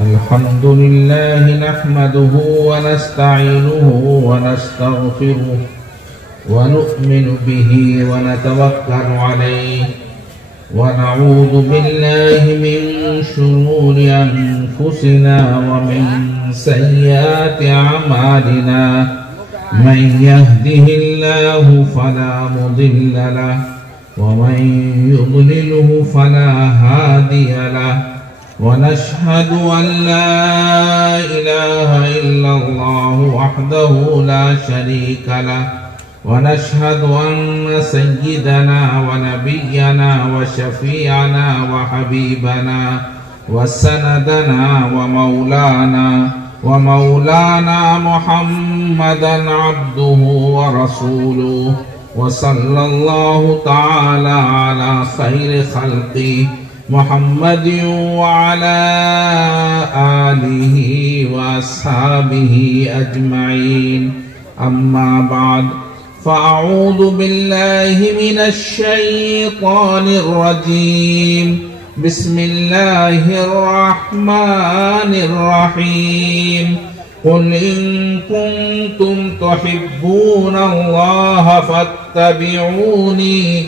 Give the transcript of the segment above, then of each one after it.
الحمد لله نحمده ونستعينه ونستغفره ونؤمن به ونتوكل عليه ونعوذ بالله من شرور أنفسنا ومن سيئات أعمالنا من يهده الله فلا مضل له ومن يضلله فلا هادي له ونشهد أن لا إله إلا الله وحده لا شريك له ونشهد أن سيدنا ونبينا وشفيعنا وحبيبنا وسندنا ومولانا محمدا عبده ورسوله وصلى الله تعالى على خير خلقه محمد وعلى آله وأصحابه أجمعين أما بعد فأعوذ بالله من الشيطان الرجيم بسم الله الرحمن الرحيم قل إن كنتم تحبون الله فاتبعوني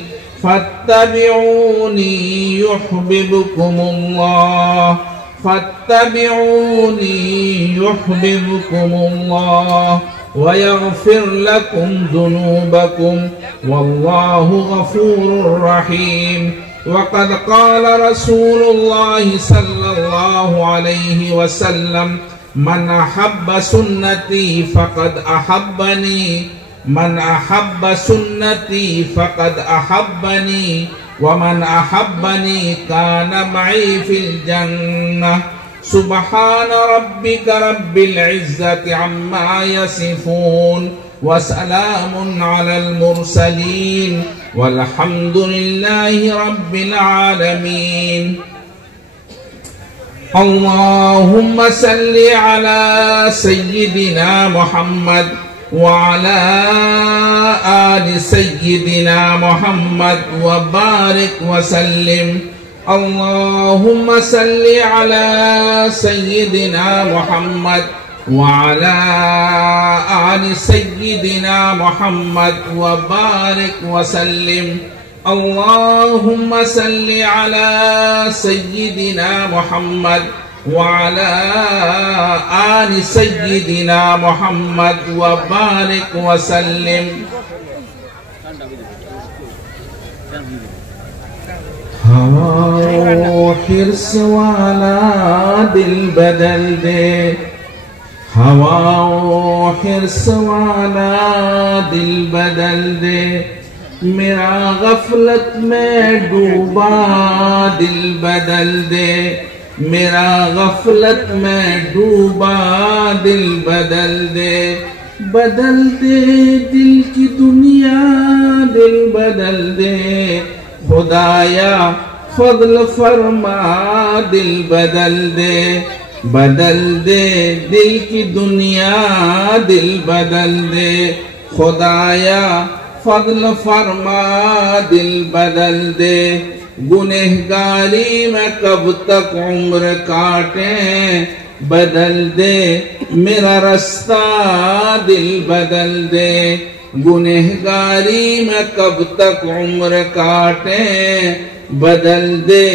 يحببكم الله ويغفر لكم ذنوبكم والله غفور رحيم وقد قال رسول الله صلى الله عليه وسلم من أحب سنتي فقد أحبني ومن أحبني كان معي في الجنة سبحان ربك رب العزة عما يصفون وسلام على المرسلين والحمد لله رب العالمين اللهم صل على سيدنا محمد وعلى آل سيدنا محمد وبارك وسلم اللهم صل على سيدنا محمد وعلى آل سيدنا محمد وبارك وسلم اللهم صل على سيدنا محمد وعلى آل سيدنا محمد وبارك وسلم حرص والا دل بدل دے حرص والا دل بدل دے میرا غفلت میں ڈوبا دل بدل دے میرا غفلت میں ڈوبا دل بدل دے دل کی دنیا دل بدل دے خدایا فضل فرما دل بدل دے دل کی دنیا دل بدل دے خدایا فضل فرما دل بدل دے گنہگاری میں کب تک عمر کاٹیں بدل دے میرا رستہ دل بدل دے گنہگاری میں کب تک عمر کاٹیں بدل دے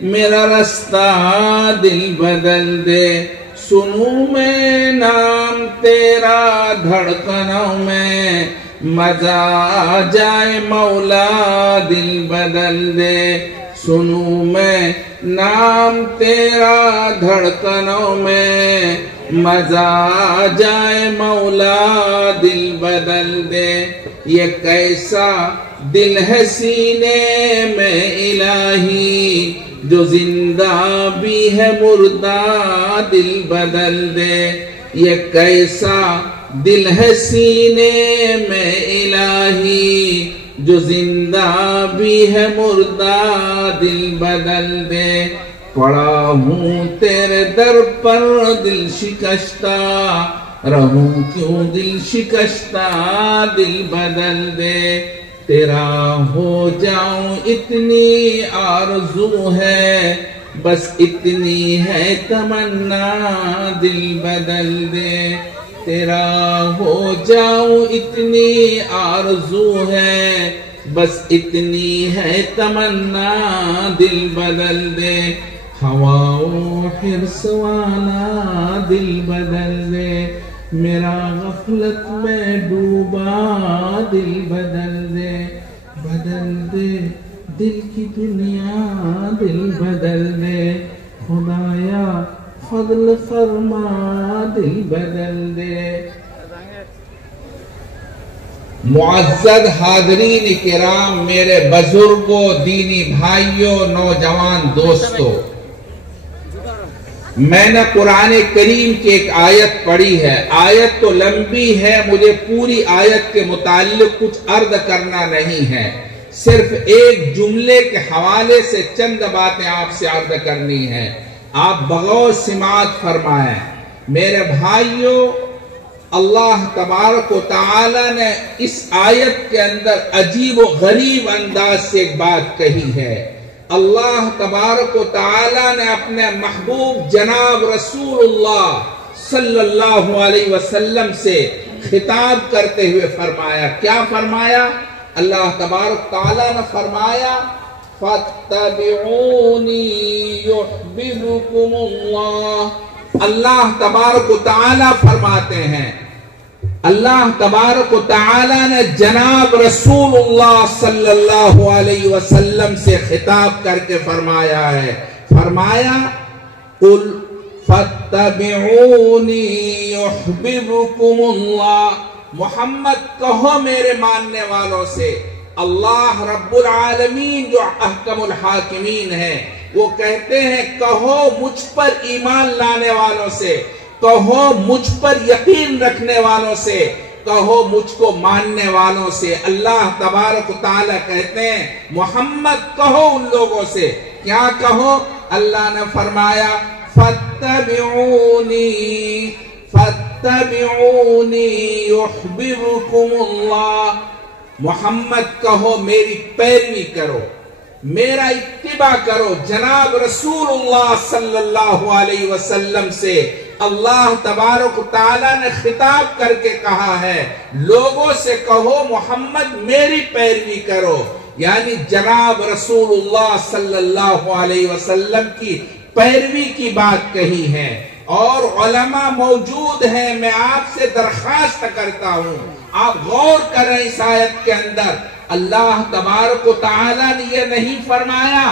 میرا رستہ دل بدل دے سنوں میں نام تیرا دھڑکنوں میں مزہ آ جائے مولا دل بدل دے سنوں میں نام تیرا دھڑکنوں میں مزہ آ جائے مولا دل بدل دے یہ کیسا دل ہے سینے میں الہی جو زندہ بھی ہے مردہ دل بدل دے یہ کیسا دل ہے سینے میں الہی جو زندہ بھی ہے مردہ دل بدل دے پڑا ہوں تیرے در پر دل شکستہ رہوں کیوں دل شکستہ دل بدل دے تیرا ہو جاؤں اتنی آرزو ہے، بس اتنی ہے تمنا دل بدل دے. تیرا ہو جاؤں اتنی آرزو ہے، بس اتنی ہے تمنا دل بدل دے. ہواؤں حرص والا دل بدل دے، میرا غفلت میں ڈوبا دل بدل دے. بدل دے دل کی دنیا دل بدل دے، خدایا فضل فرما دل بدل دے. معزز حاضرین کرام، میرے بزرگوں، دینی بھائیوں، نوجوان دوستوں، میں نے قرآن کریم کی ایک آیت پڑھی ہے. آیت تو لمبی ہے، مجھے پوری آیت کے متعلق کچھ عرض کرنا نہیں ہے، صرف ایک جملے کے حوالے سے چند باتیں آپ سے عرض کرنی ہے. آپ بغور سماعت فرمائیں. میرے بھائیوں، اللہ تبارک و تعالی نے اس آیت کے اندر عجیب و غریب انداز سے ایک بات کہی ہے. اللہ تبارک و تعالی نے اپنے محبوب جناب رسول اللہ صلی اللہ علیہ وسلم سے خطاب کرتے ہوئے فرمایا. کیا فرمایا؟ اللہ تبارک تعالی نے فرمایا فَاتَّبِعُونِي يُحْبِبُكُمُ اللَّهُ. اللہ تبارک و تعالی فرماتے ہیں، اللہ تبارک و تعالی نے جناب رسول اللہ صلی اللہ علیہ وسلم سے خطاب کر کے فرمایا ہے. فرمایا قُلْ فَاتَّبِعُونِي يُحْبِبُكُمُ اللَّهُ. محمد کہو میرے ماننے والوں سے، اللہ رب العالمین جو احکم الحاکمین ہے وہ کہتے ہیں کہو مجھ پر ایمان لانے والوں سے، کہو مجھ پر یقین رکھنے والوں سے، کہو مجھ کو ماننے والوں سے. اللہ تبارک و تعالی کہتے ہیں محمد کہو ان لوگوں سے. کیا کہو؟ اللہ نے فرمایا فَاتَّبِعُونِي فَاتَّبِعُونِي يُحْبِبُكُمُ اللَّهُ. محمد کہو میری پیروی کرو، میرا اتباع کرو. جناب رسول اللہ صلی اللہ علیہ وسلم سے اللہ تبارک و تعالی نے خطاب کر کے کہا ہے لوگوں سے کہو محمد میری پیروی کرو، یعنی جناب رسول اللہ صلی اللہ علیہ وسلم کی پیروی کی بات کہی ہے. اور علماء موجود ہیں، میں آپ سے درخواست کرتا ہوں آپ غور کریں اس آیت کے اندر. اللہ تبارک و تعالی نے یہ نہیں فرمایا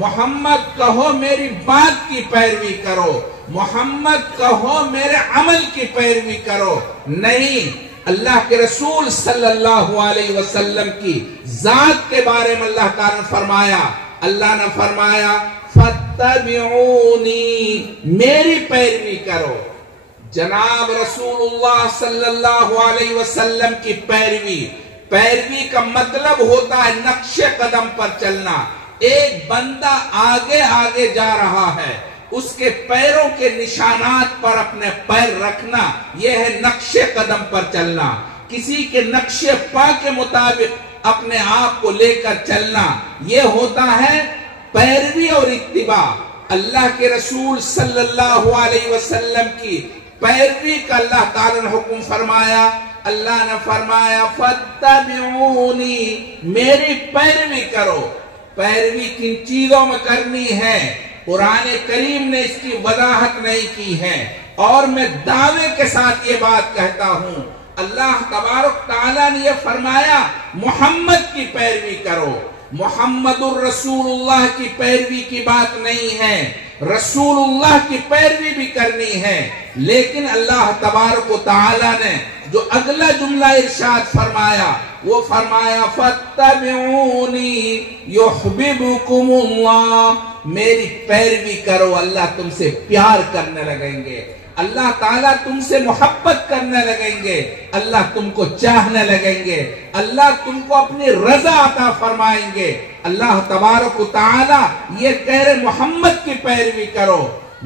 محمد کہو میری بات کی پیروی کرو، محمد کہو میرے عمل کی پیروی کرو. نہیں، اللہ کے رسول صلی اللہ علیہ وسلم کی ذات کے بارے میں اللہ تعالی نے فرمایا، اللہ نے فرمایا فَاتَّبِعُونِي میری پیروی کرو. جناب رسول اللہ صلی اللہ علیہ وسلم کی پیروی کا مطلب ہوتا ہے نقش قدم پر چلنا. ایک بندہ آگے آگے جا رہا ہے، اس کے پیروں کے نشانات پر اپنے پیر رکھنا، یہ ہے نقش قدم پر چلنا. کسی کے نقش پا کے مطابق اپنے آپ کو لے کر چلنا، یہ ہوتا ہے پیروی اور اتباع. اللہ کے رسول صلی اللہ علیہ وسلم کی پیروی کا اللہ تعالی نے حکم فرمایا. اللہ نے فرمایا فَاتَّبِعُونِي میری پیروی کرو. پیروی کن چیزوں میں کرنی ہے قرآن کریم نے اس کی وضاحت نہیں کی ہے، اور میں دعوے کے ساتھ یہ بات کہتا ہوں اللہ تبارک تعالیٰ نے یہ فرمایا محمد کی پیروی کرو. محمد الرسول اللہ کی پیروی کی بات نہیں ہے، رسول اللہ کی پیروی بھی کرنی ہے. لیکن اللہ تبارک و تعالی نے جو اگلا جملہ ارشاد فرمایا وہ فرمایا فَاتَّبِعُونِي يُحْبِبُكُمُ اللَّهُ میری پیروی کرو، اللہ تم سے پیار کرنے لگیں گے، اللہ تعالیٰ تم سے محبت کرنے لگیں گے، اللہ تم کو چاہنے لگیں گے، اللہ تم کو اپنی رضا عطا فرمائیں گے. اللہ تبارک و تعالیٰ یہ کہہ رہے محمد کی پیروی کرو،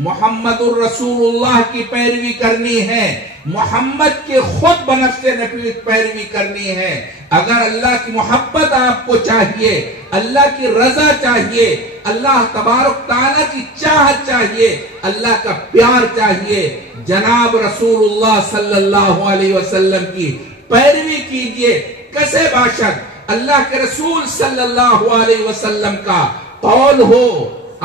محمد الرسول اللہ کی پیروی کرنی ہے. محمد کے خود بنفس پیروی کرنی ہے۔ اگر اللہ کی محبت آپ کو چاہیے، اللہ کی رضا چاہیے، اللہ تبارک تعالیٰ کی چاہت چاہیے، اللہ کا پیار چاہیے، جناب رسول اللہ صلی اللہ علیہ وسلم کی پیروی کیجئے۔ کسے باشد اللہ کے رسول صلی اللہ علیہ وسلم کا قول ہو،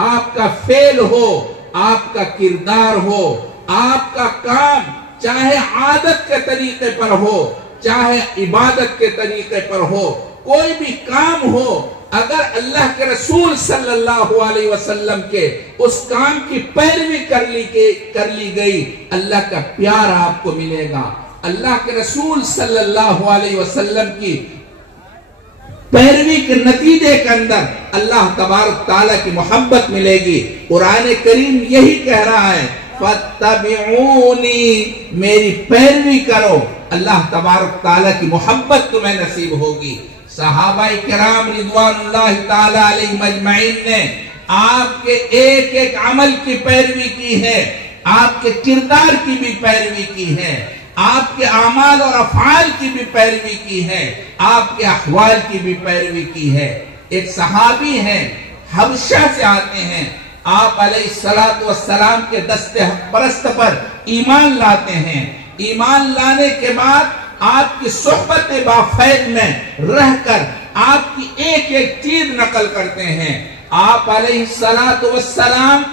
آپ کا فعل ہو، آپ کا کردار ہو، آپ کا کام چاہے عادت کے طریقے پر ہو، چاہے عبادت کے طریقے پر ہو، کوئی بھی کام ہو، اگر اللہ کے رسول صلی اللہ علیہ وسلم کے اس کام کی پیروی کر لی گئی، اللہ کا پیار آپ کو ملے گا۔ اللہ کے رسول صلی اللہ علیہ وسلم کی پیروی کے نتیجے کے اندر اللہ تبارک تعالیٰ کی محبت ملے گی۔ قرآن کریم یہی کہہ رہا ہے، فَاتَّبِعُونِي، میری پیروی کرو، اللہ تبارک تعالیٰ کی محبت تمہیں نصیب ہوگی۔ صحابہ کرام رضوان اللہ تعالیٰ علیہم اجمعین نے آپ کے ایک ایک عمل کی پیروی کی ہے، آپ کے کردار کی بھی پیروی کی ہے، آپ کے اعمال اور افعال کی بھی پیروی کی ہے، آپ کے احوال کی بھی پیروی کی ہے۔ ایک صحابی ہیں، حبشہ سے آتے ہیں، آپ علیہ السلام کے دست حق پرست پر ایمان لاتے ہیں۔ ایمان لانے کے بعد آپ کی صحبت بافید میں رہ کر آپ کی ایک ایک چیز نقل کرتے ہیں۔ آپ علیہ السلام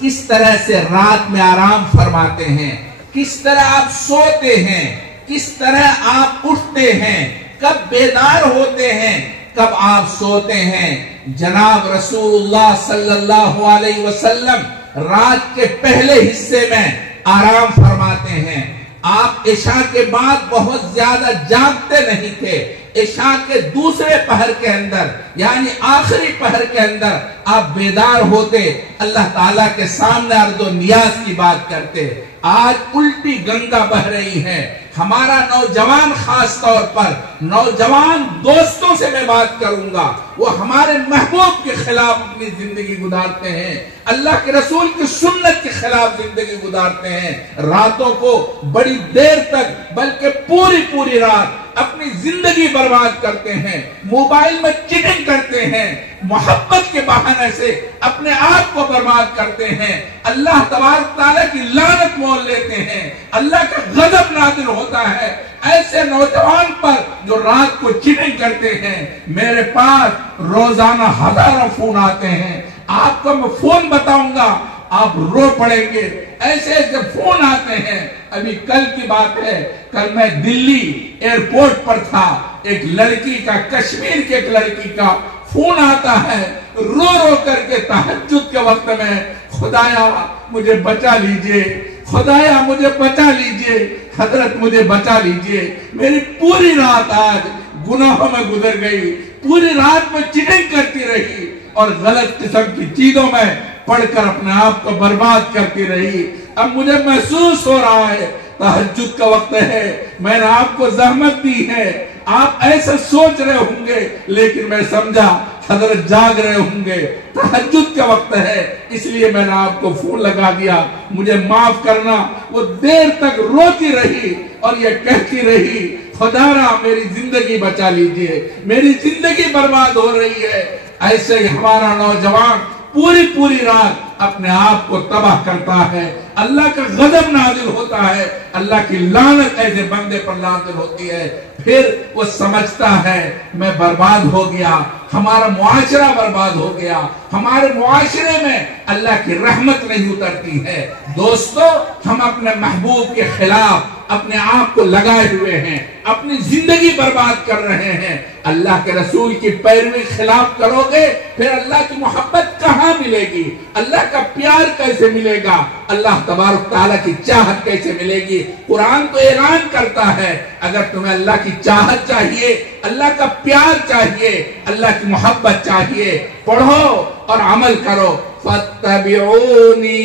کس طرح سے رات میں آرام فرماتے ہیں، کس طرح آپ سوتے ہیں، کس طرح آپ اٹھتے ہیں، کب بیدار ہوتے ہیں، کب آپ سوتے ہیں۔ جناب رسول اللہ صلی اللہ علیہ وسلم رات کے پہلے حصے میں آرام فرماتے ہیں۔ آپ عشاء کے بعد بہت زیادہ جاگتے نہیں تھے۔ عشاء کے دوسرے پہر کے اندر یعنی آخری پہر کے اندر آپ بیدار ہوتے، اللہ تعالیٰ کے سامنے عرض و نیاز کی بات کرتے۔ آج الٹی گنگا بہ رہی ہے، ہمارا نوجوان خاص طور پر نوجوان دوستوں سے میں بات کروں گا، وہ ہمارے محبوب کے خلاف اپنی زندگی گزارتے ہیں، اللہ کے رسول کی سنت کے خلاف زندگی گزارتے ہیں، راتوں کو بڑی دیر تک بلکہ پوری رات اپنی زندگی برباد کرتے ہیں، موبائل میں چیٹنگ کرتے ہیں، محبت کے بہانے سے اپنے آپ کو برباد کرتے ہیں، اللہ تبارک تعالیٰ کی لعنت مول لیتے ہیں، اللہ کا غضب نازل ہوتا ہے ایسے نوجوان پر جو رات کو چیٹنگ کرتے ہیں۔ میرے پاس روزانہ ہزاروں فون آتے ہیں، آپ کو میں فون بتاؤں گا آپ رو پڑیں گے، ایسے فون آتے ہیں۔ ابھی کل کی بات ہے، کل میں دلی ایئرپورٹ پر تھا، ایک لڑکی کا، کشمیر کے ایک لڑکی کا فون آتا ہے، رو کر کے تہجد کے وقت میں، خدایا مجھے بچا لیجئے، خدایا مجھے بچا لیجئے، حضرت مجھے بچا لیجئے۔ میری پوری رات آج گناہوں میں گزر گئی، پوری رات میں چیٹنگ کرتی رہی اور غلط قسم کی چیزوں میں پڑھ کر اپنے آپ کو برباد کرتی رہی۔ اب مجھے محسوس ہو رہا ہے تہجد کا وقت ہے، میں نے آپ کو زحمت دی ہے، آپ ایسے سوچ رہے ہوں گے، لیکن میں سمجھا حضرت جاگ رہے ہوں گے، تہجد کا وقت ہے، اس لیے میں نے آپ کو فون لگا دیا، مجھے معاف کرنا۔ وہ دیر تک روتی رہی اور یہ کہتی رہی، خدا را میری زندگی بچا لیجئے، میری زندگی برباد ہو رہی ہے۔ ایسے ہی ہمارا نوجوان پوری رات اپنے آپ کو تباہ کرتا ہے، اللہ کا غضب نازل ہوتا ہے، اللہ کی لعنت ایسے بندے پر نازل ہوتی ہے، پھر وہ سمجھتا ہے میں برباد ہو گیا، ہمارا معاشرہ برباد ہو گیا، ہمارے معاشرے میں اللہ کی رحمت نہیں اترتی ہے۔ دوستو، ہم اپنے محبوب کے خلاف اپنے آپ کو لگائے ہوئے ہیں، اپنی زندگی برباد کر رہے ہیں۔ اللہ کے رسول کی پیروی خلاف کرو گے، پھر اللہ کی محبت کہاں ملے گی؟ اللہ کا پیار کیسے ملے گا؟ اللہ تبارک تعالیٰ کی چاہت کیسے ملے گی؟ قرآن تو اعلان کرتا ہے، اگر تمہیں اللہ کی چاہت چاہیے، اللہ کا پیار چاہیے، اللہ کی محبت چاہیے، پڑھو اور عمل کرو۔ فَاتَّبِعُونِي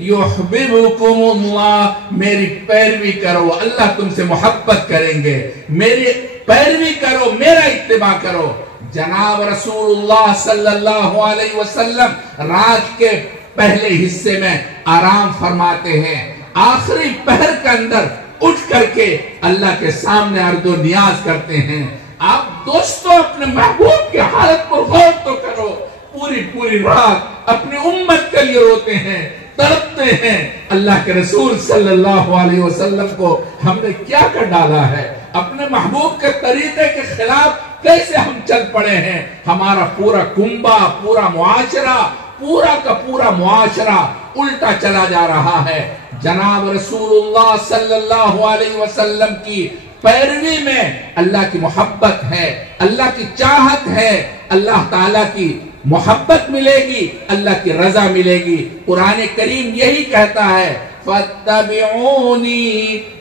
يُحْبِبُكُمُ اللَّهُ، میری پیروی کرو، اللہ تم سے محبت کریں گے، میری پیروی کرو، میرا اتباع کرو۔ جناب رسول اللہ صلی اللہ علیہ وسلم رات کے پہلے حصے میں آرام فرماتے ہیں، آخری پہر کے اندر اٹھ کر کے اللہ کے سامنے عرض و نیاز کرتے ہیں۔ آپ دوستوں اپنے محبوب کی حالت پر غور تو کرو، پوری رات اپنی امت کے لیے روتے ہیں، تڑپتے ہیں۔ اللہ کے رسول صلی اللہ علیہ وسلم کو ہم نے کیا کر ڈالا ہے؟ اپنے محبوب کے طریقے کے خلاف کیسے ہم چل پڑے ہیں؟ ہمارا پورا کنبہ، پورا معاشرہ، پورا کا پورا معاشرہ الٹا چلا جا رہا ہے۔ جناب رسول اللہ صلی اللہ علیہ وسلم کی پیروی میں اللہ کی محبت ہے، اللہ کی چاہت ہے، اللہ تعالیٰ کی محبت ملے گی، اللہ کی رضا ملے گی۔ قرآن کریم یہی کہتا ہے فَاتَّبِعُونِي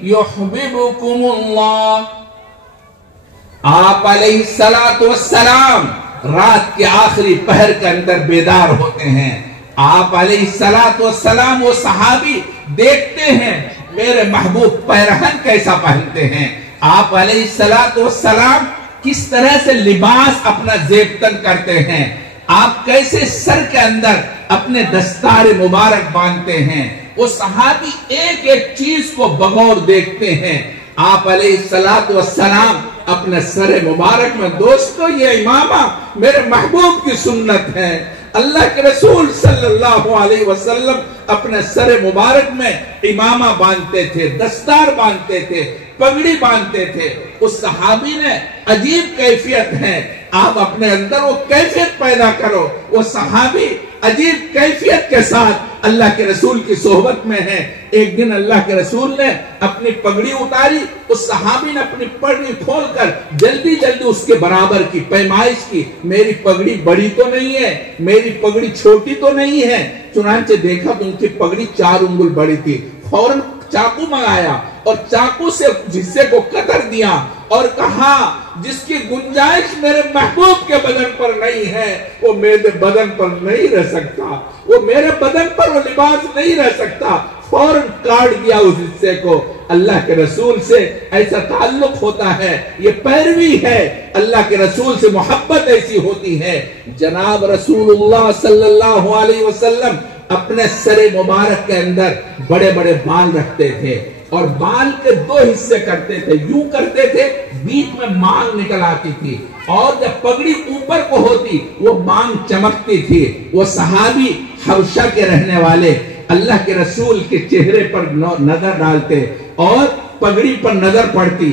يُحْبِبُكُمُ اللَّهُ۔ آپ علیہ السلام رات کے آخری پہر کے اندر بیدار ہوتے ہیں۔ آپ علیہ السلام وہ صحابی دیکھتے ہیں میرے محبوب پیرہن کیسا پہنتے ہیں، آپ علیہ السلام کس طرح سے لباس اپنا زیب تن کرتے ہیں، آپ کیسے سر کے اندر اپنے دستار مبارک باندھتے ہیں۔ وہ صحابی ایک ایک چیز کو بغور دیکھتے ہیں۔ آپ علیہ السلام اپنے سر مبارک میں، دوستو یہ امامہ میرے محبوب کی سنت ہے۔ اللہ کے رسول صلی اللہ علیہ وسلم اپنے سر مبارک میں امامہ باندھتے تھے، دستار باندھتے تھے، پگڑی باندھتے تھے۔ اس صحابی نے عجیب کیفیت ہے، آپ اپنے اندر وہ کیفیت پیدا کرو۔ وہ صحابی عجیب کیفیت کے ساتھ اللہ کے رسول کی صحبت میں ہے۔ ایک دن اللہ کے رسول نے اپنی پگڑی اتاری، اس صحابی نے اپنی پگڑی کھول کر جلدی اس کے برابر کی پیمائش کی، میری پگڑی بڑی تو نہیں ہے، میری پگڑی چھوٹی تو نہیں ہے۔ چنانچہ دیکھا تو ان کی پگڑی 4 انگل بڑی تھی، فوراً چاقو منگایا اور چاقو سے حصے کو کتر دیا اور کہا جس کی گنجائش میرے محبوب کے بدن پر نہیں ہے وہ میرے بدن پر نہیں رہ سکتا، وہ میرے بدن پر وہ لباس نہیں رہ سکتا۔ فوراً کاٹ دیا اس حصے کو۔ اللہ کے رسول سے ایسا تعلق ہوتا ہے، یہ پیروی ہے، اللہ کے رسول سے محبت ایسی ہوتی ہے۔ جناب رسول اللہ صلی اللہ علیہ وسلم اپنے سر مبارک کے اندر بڑے بڑے بال رکھتے تھے اور بال کے 2 حصے کرتے تھے، یوں کرتے تھے، بیچ میں مانگ نکل آتی تھی، اور جب پگڑی اوپر کو ہوتی وہ مانگ چمکتی تھی۔ وہ صحابی حبشہ کے رہنے والے اللہ کے رسول کے چہرے پر نظر ڈالتے اور پگڑی پر نظر پڑتی،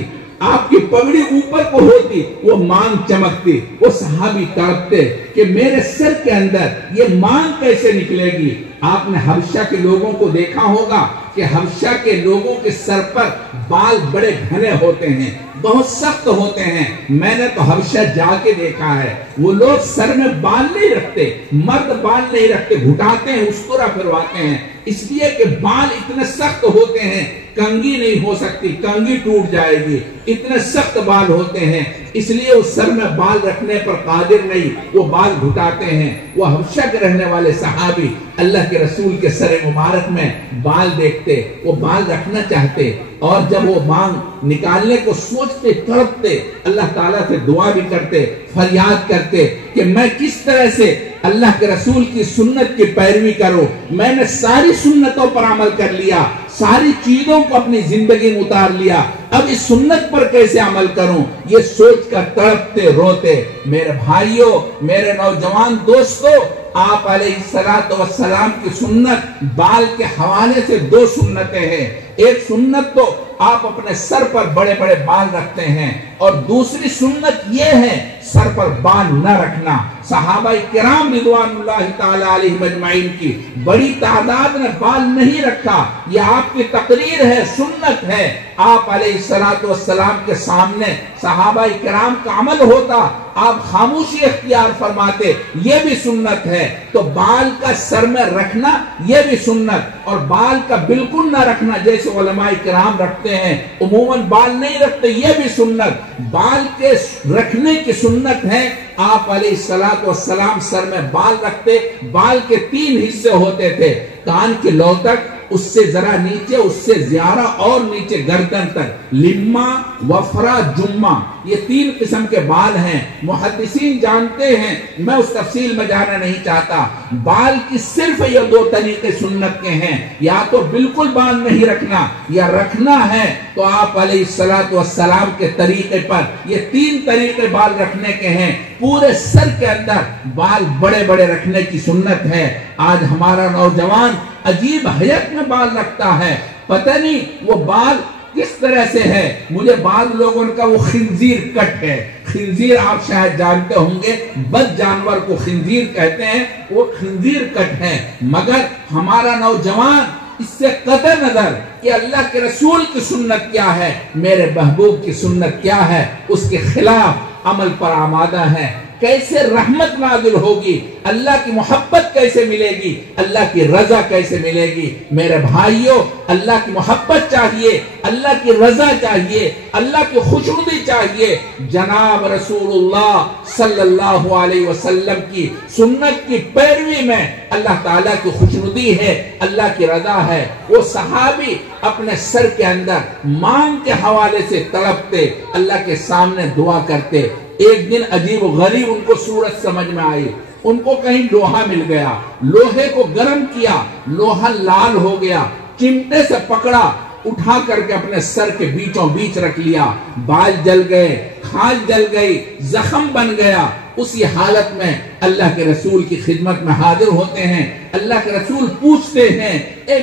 آپ کی پگڑی اوپر کو ہوتی وہ مانگ چمکتی۔ وہ صحابی تڑپتے کہ میرے سر کے اندر یہ مانگ کیسے نکلے گی۔ آپ نے حبشہ کے لوگوں کو دیکھا ہوگا کہ حبشہ کے لوگوں کے سر پر بال بڑے گھنے ہوتے ہیں، بہت سخت ہوتے ہیں۔ میں نے تو حبشہ جا کے دیکھا ہے، وہ لوگ سر میں بال نہیں رکھتے، مرد بال نہیں رکھتے، گھٹاتے ہیں، اسطورہ پھرواتے ہیں، اس لیے کہ بال اتنے سخت ہوتے ہیں، کنگھی نہیں ہو سکتی، کنگھی ٹوٹ جائے گی، اتنے سخت بال ہوتے ہیں، اس لیے وہ سر میں بال رکھنے پر قادر نہیں، وہ بال گھٹاتے ہیں۔ وہ حبشہ کے رہنے والے صحابی اللہ کے رسول کے سر مبارک میں بال دیکھتے، وہ بال رکھنا چاہتے، اور جب وہ مانگ نکالنے کو سوچتے، تڑپتے، اللہ تعالیٰ سے دعا بھی کرتے، فریاد کرتے کہ میں کس طرح سے اللہ کے رسول کی سنت کی پیروی کروں۔ میں نے ساری سنتوں پر عمل کر لیا، ساری چیزوں کو اپنی زندگی میں اتار لیا، اب اس سنت پر کیسے عمل کروں، یہ سوچ کر تڑپتے روتے۔ میرے بھائیوں، میرے نوجوان دوستوں، آپ علیہ السلام کی سنت بال کے حوالے سے 2 سنتیں ہیں۔ ایک سنت تو آپ اپنے سر پر بڑے بڑے بال رکھتے ہیں، اور دوسری سنت یہ ہے سر پر بال نہ رکھنا۔ صحابہ کرام رضوان اللہ تعالی علیہم اجمعین کی بڑی تعداد نے بال نہیں رکھا، یہ آپ کی تقریر ہے، سنت ہے۔ آپ علیہ السلام کے سامنے صحابہ کرام کا عمل ہوتا، آپ خاموشی اختیار فرماتے، یہ بھی سنت ہے۔ تو بال کا سر میں رکھنا یہ بھی سنت، اور بال کا بالکل نہ رکھنا جیسے علماء کرام رکھتے ہیں، عموماً بال نہیں رکھتے، یہ بھی سنت۔ بال کے رکھنے کی سنت ہے، آپ علیہ السلام سر میں بال رکھتے، بال کے 3 حصے ہوتے تھے، کان کی لو تک، اس سے ذرا نیچے، اس سے زیادہ اور نیچے گردن تک، لما، وفرا، جمہ، یہ 3 قسم کے بال ہیں۔ محدثین جانتے ہیں، میں اس تفصیل میں جانا نہیں چاہتا، بال کی صرف یہ 2 طریقے سنت کے ہیں، یا تو بالکل بال نہیں رکھنا، یا رکھنا ہے تو آپ علیہ السلام کے طریقے پر۔ یہ 3 طریقے بال رکھنے کے ہیں۔ پورے سر کے اندر بال بڑے بڑے رکھنے کی سنت ہے۔ آج ہمارا نوجوان عجیب حیت میں بال رکھتا ہے، پتہ نہیں وہ بال کس طرح سے ہے۔ مجھے بعض لوگوں کا وہ خنزیر کٹ ہے، خنزیر آپ شاید جانتے ہوں گے، بد جانور کو خنزیر کہتے ہیں، وہ خنزیر کٹ ہے۔ مگر ہمارا نوجوان اس سے قطع نظر کہ اللہ کے رسول کی سنت کیا ہے، میرے محبوب کی سنت کیا ہے، اس کے خلاف عمل پر آمادہ ہے۔ کیسے رحمت نازل ہوگی، اللہ کی محبت کیسے ملے گی، اللہ کی رضا کیسے ملے گی؟ میرے بھائیوں، اللہ کی محبت چاہیے، اللہ کی رضا چاہیے، اللہ کی خوشنودی چاہیے۔ جناب رسول اللہ صلی اللہ علیہ وسلم کی سنت کی پیروی میں اللہ تعالیٰ کی خوشنودی ہے، اللہ کی رضا ہے۔ وہ صحابی اپنے سر کے اندر مانگ کے حوالے سے تڑپتے، اللہ کے سامنے دعا کرتے۔ ایک دن عجیب و غریب ان کو صورت سمجھ میں آئی، ان کو کہیں لوہا مل گیا، لوہے کو گرم کیا، لوہا لال ہو گیا، چمٹے سے پکڑا، اٹھا کر کے اپنے سر کے بیچوں بیچ رکھ لیا، بال جل گئے، کھال جل گئی، زخم بن گیا۔ اسی حالت میں اللہ کے رسول کی خدمت میں حاضر ہوتے ہیں۔ اللہ کے رسول پوچھتے ہیں، اے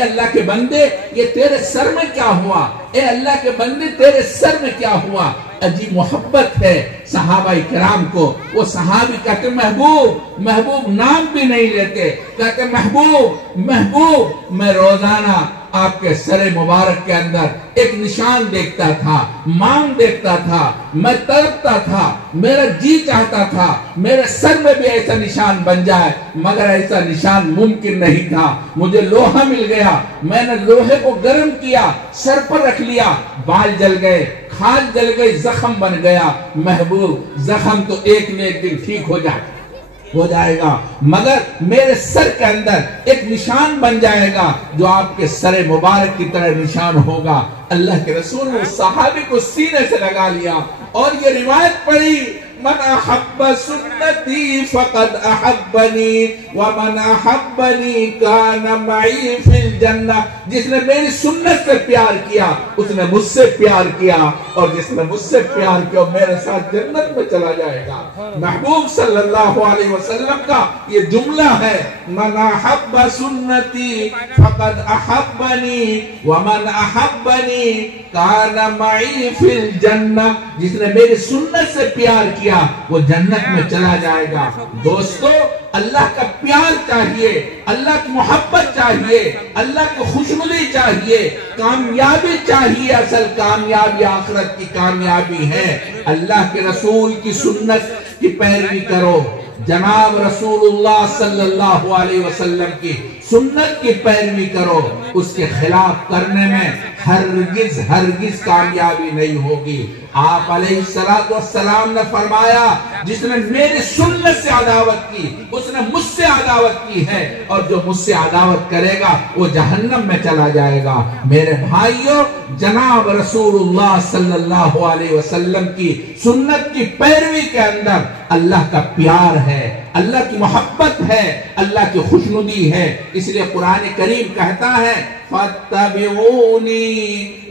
اللہ کے بندے، یہ تیرے سر میں کیا ہوا؟ اے اللہ کے بندے، تیرے سر میں کیا ہوا؟ عجیب محبت ہے صحابہ کرام کو۔ وہ صحابی کہتے محبوب، محبوب نام بھی نہیں لیتے، کہتے محبوب، محبوب، میں روزانہ آپ کے سر مبارک کے اندر ایک نشان دیکھتا تھا، مانگ دیکھتا تھا، میں تڑپتا تھا، میرا جی چاہتا تھا میرے سر میں بھی ایسا نشان بن جائے، مگر ایسا نشان ممکن نہیں تھا۔ مجھے لوہا مل گیا، میں نے لوہے کو گرم کیا، سر پر رکھ لیا، بال جل گئے، کھال جل گئی، زخم بن گیا۔ محبوب، زخم تو ایک نہ ایک دن ٹھیک ہو جائے گا، مگر میرے سر کے اندر ایک نشان بن جائے گا جو آپ کے سر مبارک کی طرح نشان ہوگا۔ اللہ کے رسول نے صحابی کو سینے سے لگا لیا اور یہ روایت پڑھی، من احب سنتی فقد احبنی ومن احبنی کان معی فی الجنہ۔ جس نے میری سنت سے پیار کیا اس نے مجھ سے پیار کیا، اور جس نے مجھ سے پیار کیا میرے ساتھ جنت میں چلا جائے گا۔ محبوب صلی اللہ علیہ وسلم کا یہ جملہ ہے، من احب سنتی فقد احبنی ومن احبنی کان معی فی الجنہ۔ جس نے میری سنت سے پیار کیا وہ جنت میں چلا جائے گا۔ دوستو، اللہ کا پیار چاہیے، اللہ کی محبت چاہیے، اللہ کی خوشنودی چاہیے، کامیابی چاہیے۔ اصل کامیابی آخرت کی کامیابی ہے۔ اللہ کے رسول کی سنت کی پیروی کرو، جناب رسول اللہ صلی اللہ علیہ وسلم کی سنت کی پیروی کرو، اس کے خلاف کرنے میں ہرگز کامیابی نہیں ہوگی۔ آپ علیہ السلام نے فرمایا، جس نے میری سنت سے عداوت کی اس نے مجھ سے عداوت کی ہے، اور جو مجھ سے عداوت کرے گا وہ جہنم میں چلا جائے گا۔ میرے بھائیوں، جناب رسول اللہ صلی اللہ علیہ وسلم کی سنت کی پیروی کے اندر اللہ کا پیار ہے، اللہ کی محبت ہے، اللہ کی خوشنودی ہے۔ اس لیے قرآن کریم کہتا ہے، فَاتَّبِعُونِي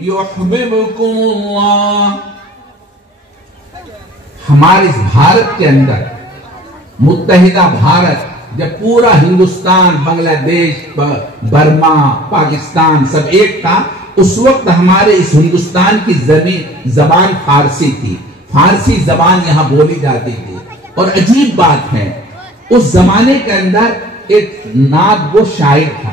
يُحْبِبْكُمُ اللَّهُ۔ ہمارے اس بھارت کے اندر، متحدہ بھارت، جب پورا ہندوستان، بنگلہ دیش، برما، پاکستان سب ایک تھا، اس وقت ہمارے اس ہندوستان کی زبان فارسی تھی، فارسی زبان یہاں بولی جاتی تھی۔ اور عجیب بات ہے، اس زمانے کے اندر ایک نعت گو شاعر تھا،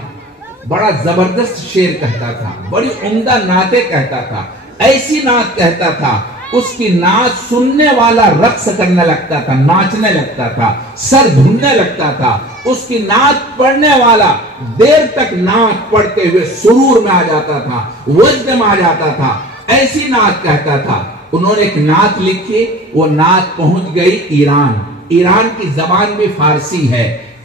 بڑا زبردست شعر کہتا تھا، بڑی عمدہ نعتیں کہتا تھا، ایسی نعت کہتا تھا، اس کی نعت سننے والا رقص کرنے لگتا تھا، ناچنے لگتا تھا، سر دھننے لگتا تھا۔ اس کی نعت پڑھنے والا دیر تک نعت پڑھتے ہوئے سرور میں آ جاتا تھا، وجد میں آ جاتا تھا، ایسی نعت کہتا تھا۔ انہوں نے ایک نعت لکھی، وہ نعت پہنچ گئی ایران۔ ایران کی زبان بھی فارسی ہے۔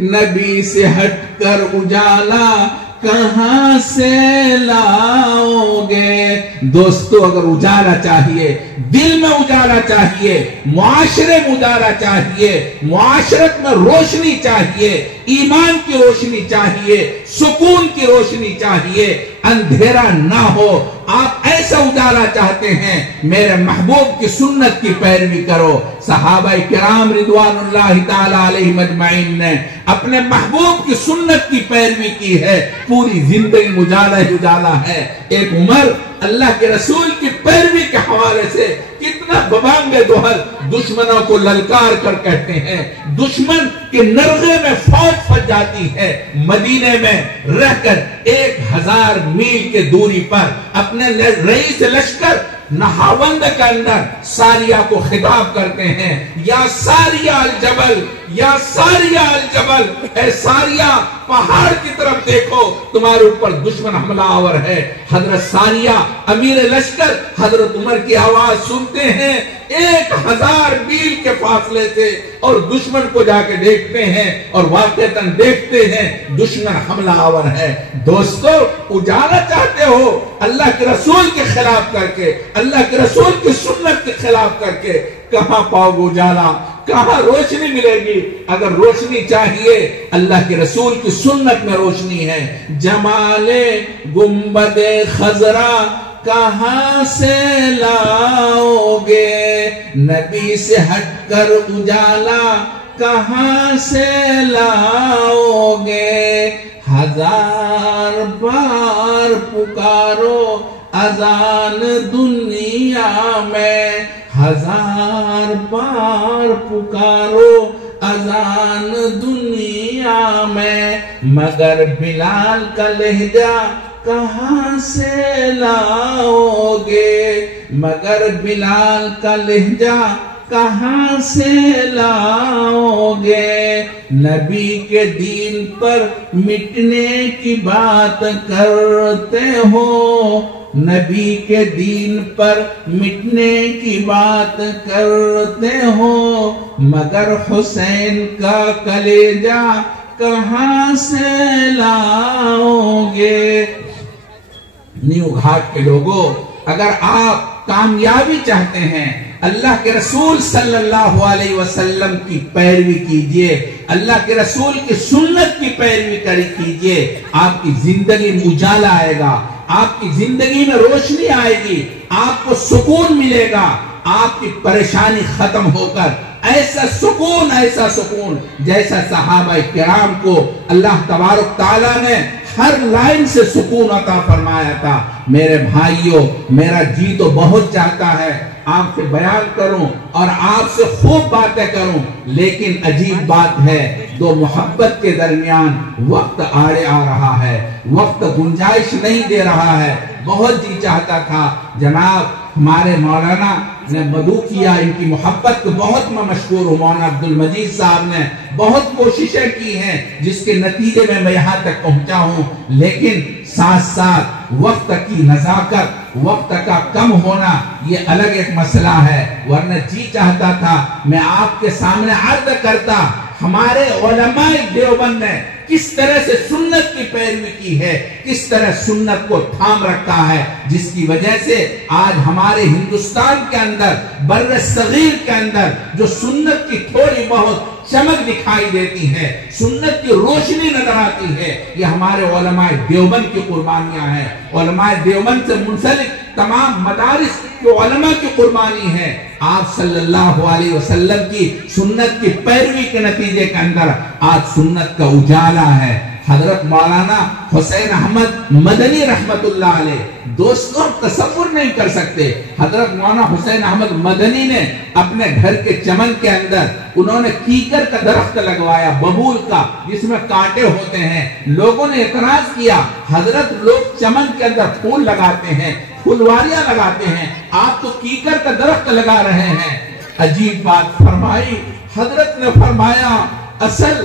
نبی سے ہٹ کر اجالا کہاں سے لاؤ گے؟ دوستو اگر اجالا چاہیے، دل میں اجالا چاہیے، معاشرے میں اجالا چاہیے، معاشرت میں روشنی چاہیے، ایمان کی روشنی چاہیے، سکون کی روشنی چاہیے، اندھیرا نہ ہو، آپ ایسا اجالا چاہتے ہیں، میرے محبوب کی سنت کی پیروی کرو۔ صحابہ کرام رضوان اللہ تعالی علیہم اجمعین نے اپنے محبوب کی سنت کی پیروی کی ہے، پوری زندگی اجالا ہی اجالا ہے۔ ایک عمر اللہ کے رسول کی پیروی کے حوالے سے کتنا ببانگے دوہل دشمنوں کو للکار کر کہتے ہیں، دشمن کے نرغے میں فوج پھنس جاتی ہے، مدینے میں رہ کر 1000 میل کے دوری پر اپنے رئیس لشکر نہاوند کے اندر ساریہ کو خطاب کرتے ہیں، یا ساریہ الجبل، یا ساریہ الجبل، اے ساریہ پہاڑ کی طرف دیکھو، تمہارے اوپر دشمن حملہ آور ہے۔ حضرت ساریہ امیر لشکر حضرت عمر کی آواز سنتے ہیں 1000 میل کے فاصلے سے، اور دشمن کو جا کے دیکھتے ہیں اور واقعتاً دیکھتے ہیں دشمن حملہ آور ہے۔ دوستو اجالا چاہتے ہو اللہ کے رسول کے خلاف کر کے، اللہ کے رسول کی سنت کے خلاف کر کے، کہاں پاؤ گے اجالا؟ کہاں روشنی ملے گی؟ اگر روشنی چاہیے اللہ کے رسول کی سنت میں روشنی ہے۔ جمال گنبد خضرا کہاں سے لاؤ گے؟ نبی سے ہٹ کر اجالا کہاں سے لاؤ گے؟ 1000 بار پکارو اذان دنیا میں، 1000 بار پکارو اذان دنیا میں، مگر بلال کا لہجہ کہاں سے لاؤ گے؟ مگر بلال کا لہجہ کہاں سے لاؤ گے؟ نبی کے دین پر مٹنے کی بات کرتے ہو، نبی کے دین پر مٹنے کی بات کرتے ہو، مگر حسین کا کلیجہ کہاں سے لاؤ گے؟ نیو گھاٹ کے لوگوں، اگر آپ کامیابی چاہتے ہیں اللہ کے رسول صلی اللہ علیہ وسلم کی پیروی کیجئے، اللہ کے رسول کی سنت کی پیروی کیجئے، آپ کی زندگی میں اجالا آئے گا، آپ کی زندگی میں روشنی آئے گی، آپ کو سکون ملے گا، آپ کی پریشانی ختم ہو کر ایسا سکون جیسا صحابہ کرام کو اللہ تبارک تعالیٰ نے ہر لائن سے سکون عطا فرمایا تھا۔ میرے بھائیوں، میرا جی تو بہت چاہتا ہے آپ سے بیان کروں اور آپ سے خوب باتیں کروں، لیکن عجیب بات ہے، دو محبت کے درمیان وقت آڑے آ رہا ہے، وقت گنجائش نہیں دے رہا ہے۔ بہت جی چاہتا تھا جناب ہمارے مولانا نے مدعو کیا، ان کی محبت کو بہت میں مشکور ہوں، مولانا عبدالمجید صاحب نے بہت کوششیں کی ہیں جس کے نتیجے میں یہاں تک پہنچا ہوں، لیکن ساتھ ساتھ وقت کی نزاکت، وقت کا کم ہونا یہ الگ ایک مسئلہ ہے، ورنہ جی چاہتا تھا میں آپ کے سامنے عرض کرتا ہمارے علماء دیوبند نے کس طرح سے سنت کی پیروی کی ہے، کس طرح سنت کو تھام رکھا ہے، جس کی وجہ سے آج ہمارے ہندوستان کے اندر، بر صغیر کے اندر جو سنت کی تھوڑی بہت چمک دکھائی دیتی ہے، سنت کی روشنی نظر آتی ہے، یہ ہمارے علماء دیوبند کی قربانیاں ہیں، علماء دیوبند سے منسلک تمام مدارس کے علماء کی قربانی ہے۔ آپ صلی اللہ علیہ وسلم کی سنت کی پیروی کے نتیجے کے اندر آج سنت کا اجالا ہے۔ حضرت مولانا حسین احمد مدنی رحمت اللہ علیہ، دوستوں تصور نہیں کر سکتے، حضرت مولانا حسین احمد مدنی نے اپنے گھر کے چمن کے اندر انہوں نے کیکر کا درخت لگوایا، ببول کا، جس میں کانٹے ہوتے ہیں۔ لوگوں نے اعتراض کیا، حضرت لوگ چمن کے اندر پھول لگاتے ہیں، پھلواریاں لگاتے ہیں، آپ تو کیکر کا درخت لگا رہے ہیں۔ عجیب بات فرمائی، حضرت نے فرمایا اصل